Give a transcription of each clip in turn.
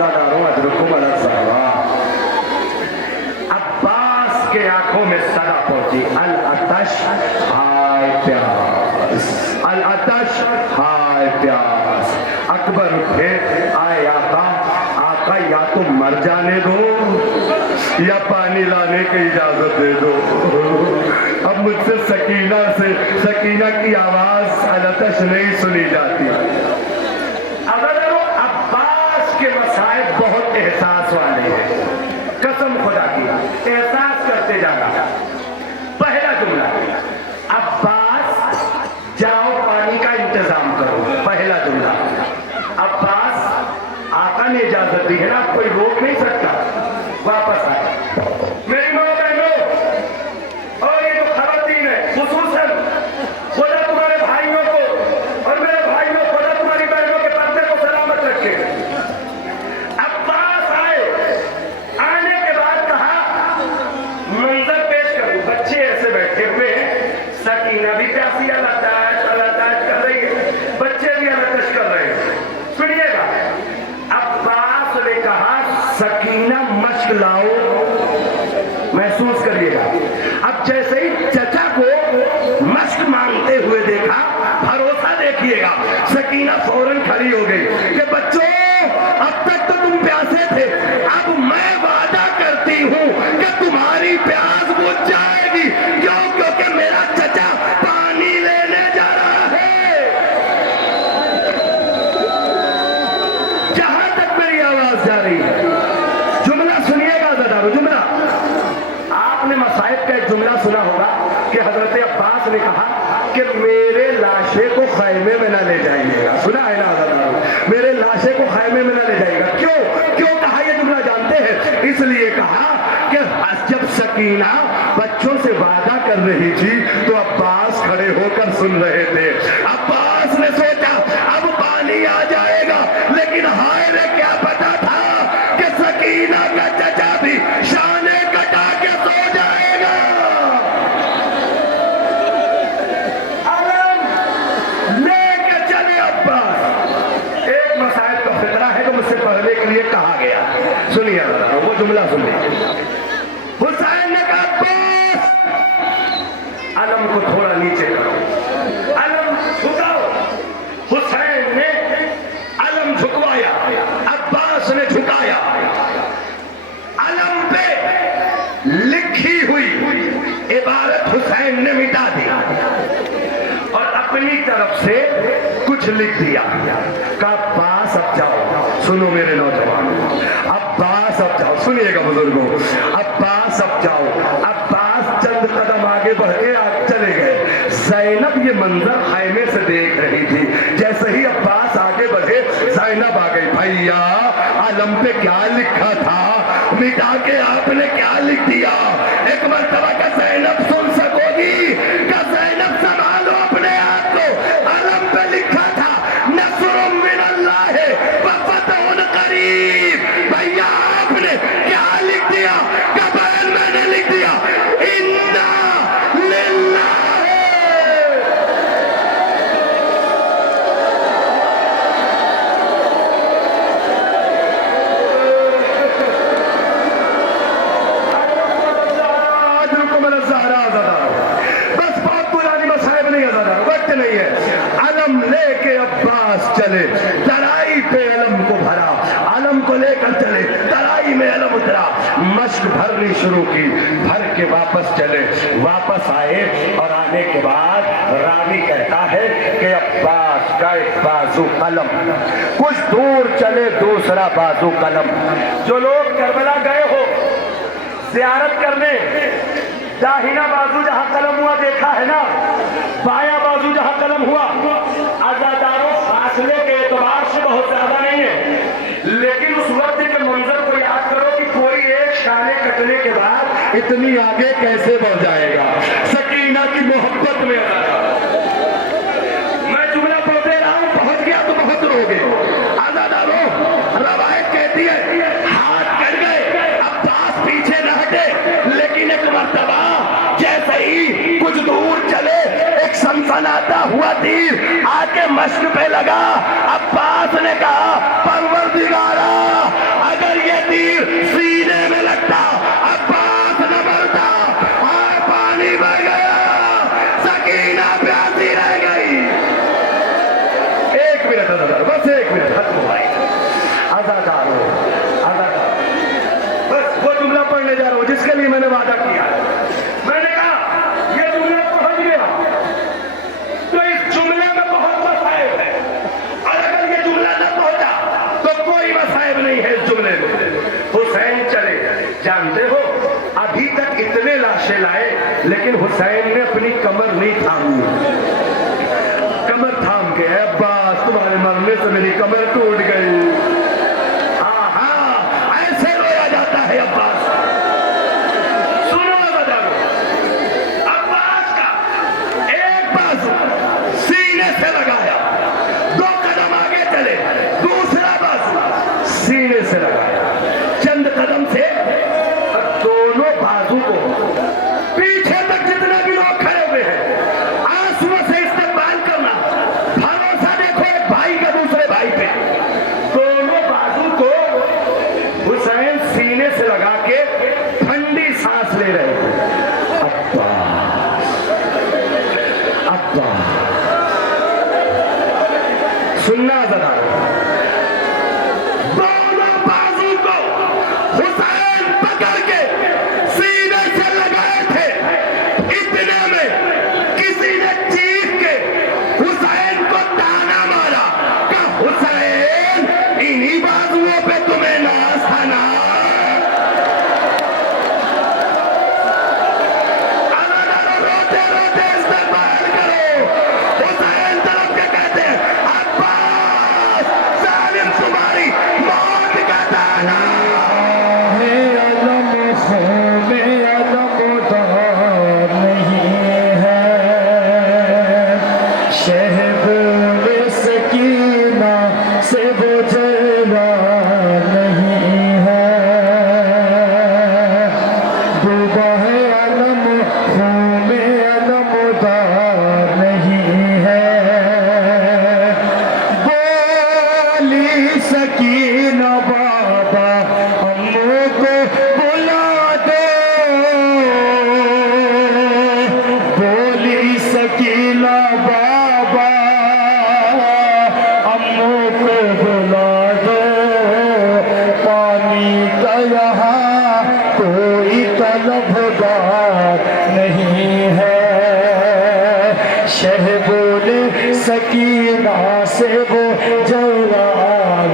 आज़ादारों अजरुकुम अला सहवा। अब्बास के आंखों में सदा पहुंची, अल अतश हाय प्यास, अल अतश हाय प्यास। अकबर उठे, आए आका, आका या तो मर जाने दो या पानी लाने की इजाजत दे दो। अब मुझसे सकीना की आवाज अलतश नहीं सुनी जाती। अगर अब्बास के मसाइब बहुत एहसास वाले हैं, कसम खुदा की एहसास करते जाना। पहला जुमला, अब्बास जाओ पानी का इंतजाम करो। पहला जुमला, अब्बास आका ने इजाजत दी है ना, कोई रोक नहीं सकता, वापस आए। मेरी माँ बहनों और ये जो खवातीन है, खुसूसन खुदा तुम्हारे भाइयों को और मेरे भाइयों, खुदा तुम्हारी बहनों के पर्दे को सलामत रखे। अब्बास आए, आने के बाद कहा मंजर पेश कर दूं। बच्चे ऐसे बैठे हुए हैं, सकीना भी प्यासी अलताश कर रही है, बच्चे भी अलतश कर रहे हैं। सुनिएगा, अब्बास ने कहा सकीना मश्क लाओ, महसूस करिएगा। अब जैसे ही चचा को मश्क मांगते हुए देखा, भरोसा देखिएगा, सकीना फौरन खड़ी हो गई कि बच्चों अब तक तो तुम प्यासे थे, अब मैं वादा करती हूं कि तुम्हारी प्यास बुझ जाएगी। क्यों? क्योंकि मेरा चचा पानी लेने जा रहा है। जहां तक मेरी आवाज जा रही है, जुमला सुनिएगा ज़रा, जुमला आपने मसाइब का एक जुमला सुना होगा कि हजरत अब्बास ने कहा कि मेरे लाशे को खैमे में न ले जाइएगा। सुना है ना ज़रा, मेरे लाशे को खैमे में न ले जाइएगा। क्यों कहा ये जुमला जानते हैं? इसलिए कहा कि जब सकीना बच्चों से वादा कर रही थी तो अब्बास खड़े होकर सुन रहे थे। अब्बास ने सोचा अब पानी आ जाएगा, लेकिन हाय रे क्या पता था कि सकीना का चचा भी शाने कटा के सो जाएगा। अलम लेके चले अब्बास। एक मसाइब का फितरा है तो मुझसे पढ़ने के लिए कहा गया। सुनिए वो जुमला सुनिए। हुसैन ने कहा अब्बास अलम को थोड़ा नीचे करो, अलम झुकाओ। हुसैन ने अलम झुकवाया, अब्बास ने झुकाया। अलम पे लिखी हुई इबारत हुसैन ने मिटा दी और अपनी तरफ से कुछ लिख दिया। कहा अब्बास अब जाओ। सुनो मेरे नौजवान, अब्बास अब जाओ। सुनिएगा बुजुर्गों, अब्बास अब जाओ। अब्बास चंद कदम आगे बढ़ के चले गए। ज़ैनब ये मंजर खैमे से देख रही थी। जैसे ही अब्बास आगे बढ़े, ज़ैनब आ गई। भैया अलम पे क्या लिखा था, मिटा के आपने क्या लिख दिया? एक मर्तबा का ज़ैनब सुन सकोगी? का ज़ैनब संभालो अपने आप को। अलम पे लिखा था नस्रुम मिनल्लाह व फतहुन करीब। भैया आपने क्या लिख दिया? कबैल मैंने लिख दिया इन्ना लिल्लाह। नहीं है। अलम लेके अब्बास चले, तराई पे अलम को भरा, अलम को लेकर चले, तराई में अलम उतरा, मश्क भरनी शुरू की, भर के वापस चले। वापस आए और आने के बाद रावी कहता है कि अब्बास का एक बाजू कलम, कुछ दूर चले दूसरा बाजू कलम। जो लोग करबला गए हो ज़ियारत करने, दाहिना बाजू जहां कलम हुआ देखा है ना, बाया बाजू जहां कलम हुआ, आज़ादारों फासले के एतबार से बहुत ज्यादा नहीं है, लेकिन उस वक्त के मंजर को याद करो कि कोई एक शाने कटने के बाद इतनी आगे कैसे बढ़ जाएगा। सकीना की मोहब्बत में मैं जुमला पढ़ दे रहा हूं, पहुंच गया तो बहुत रोगे। आज़ादारों रवायत कहती है हाथ कट गए, अब्बास पीछे न हटे, लेकिन एक मर्तबा जैसे ही कुछ दूर चले, एक सनसनाता हुआ तीर आके मश्क पे लगा। अब्बास ने कहा परवरदिगारा نہیں ہے اس جملے میں. حسین چلے. جانتے ہو ابھی تک اتنے لاشیں لائے لیکن حسین نے اپنی کمر نہیں تھامی. کمر تھام کے عباس تمہارے مرنے سے میری کمر ٹوٹ گئی. ایسے رویا جاتا ہے عباس. سنو بدارو, عباس کا ایک بازو سینے سے لگایا, 2 قدم آگے چلے, دوسرا بازو سینے سے لگایا, چند قدم سے دونوں بازو کو پیچھے تک جتنے بھی لوگ کھڑے ہوئے ہیں آنسو سے استقبال کرنا, بھروسہ دیکھو ایک بھائی کا دوسرے بھائی پہ. دونوں بازو کو حسین سینے سے لگا کے ٹھنڈی سانس لے رہے ہیں. عباس سننا ذرا, دونوں بازو کو حسین پکڑ کے سینے سے لگائے تھے. اتنے میں کسی نے چیخ کے حسین کو تانا مارا کہ حسین انہی بازوؤں پہ تمہیں ناز تھا نا. روتے روتے استقبال کرو. حسین طرف کے کہتے ہیں عباس ظالم تمہاری موت کا تانا. سکینہ بابا امو کو بلا دو, بولی سکینہ بابا امو کو بلا دو. پانی کا یہاں کوئی طلبگار نہیں ہے, شہبول سکینہ سے وہ جلا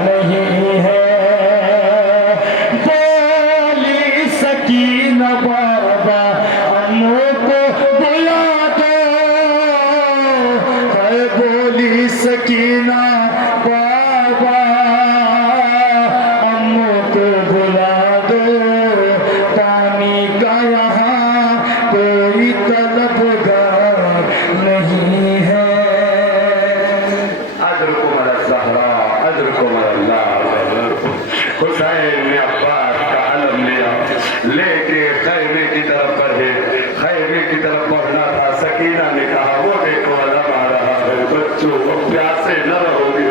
نہیں ہے. بولی سکینہ بابا امو کو بلا دو, بولی سکینہ بابا امو کو بلا دو. پانی کا یہاں کوئی طلبگار نہیں ہے. حسین نے عباس کا علم لیا, لے کے خیمے کی طرف بڑھے. خیمے کی طرف بڑھنا تھا, سکینہ نے کہا وہ دیکھو علم آ رہا ہے, بچوں اب پیاسے نہ رہو گے.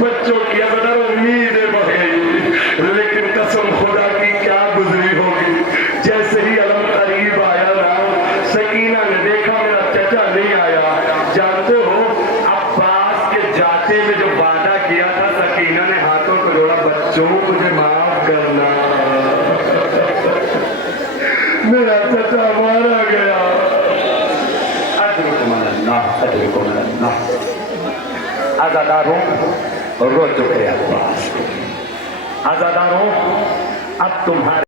بچوں کی اب نہ امیدیں بڑھ گئی, لیکن قسم خدا کی کیا گزری ہوگی. جیسے ہی علم قریب آیا نا, سکینہ نے دیکھا میرا چچا نہیں آیا. جانتے ہو عباس کے جاتے میں جو وعدہ کیا تھا, سکینہ نے ہاتھوں کو جوڑا, بچوں مجھے معاف کرنا, میرا چچا مارا گیا. اجرکم اللہ, اجرکم اللہ. عزاداروں رو چکے عباس. عزاداروں اب تمہارے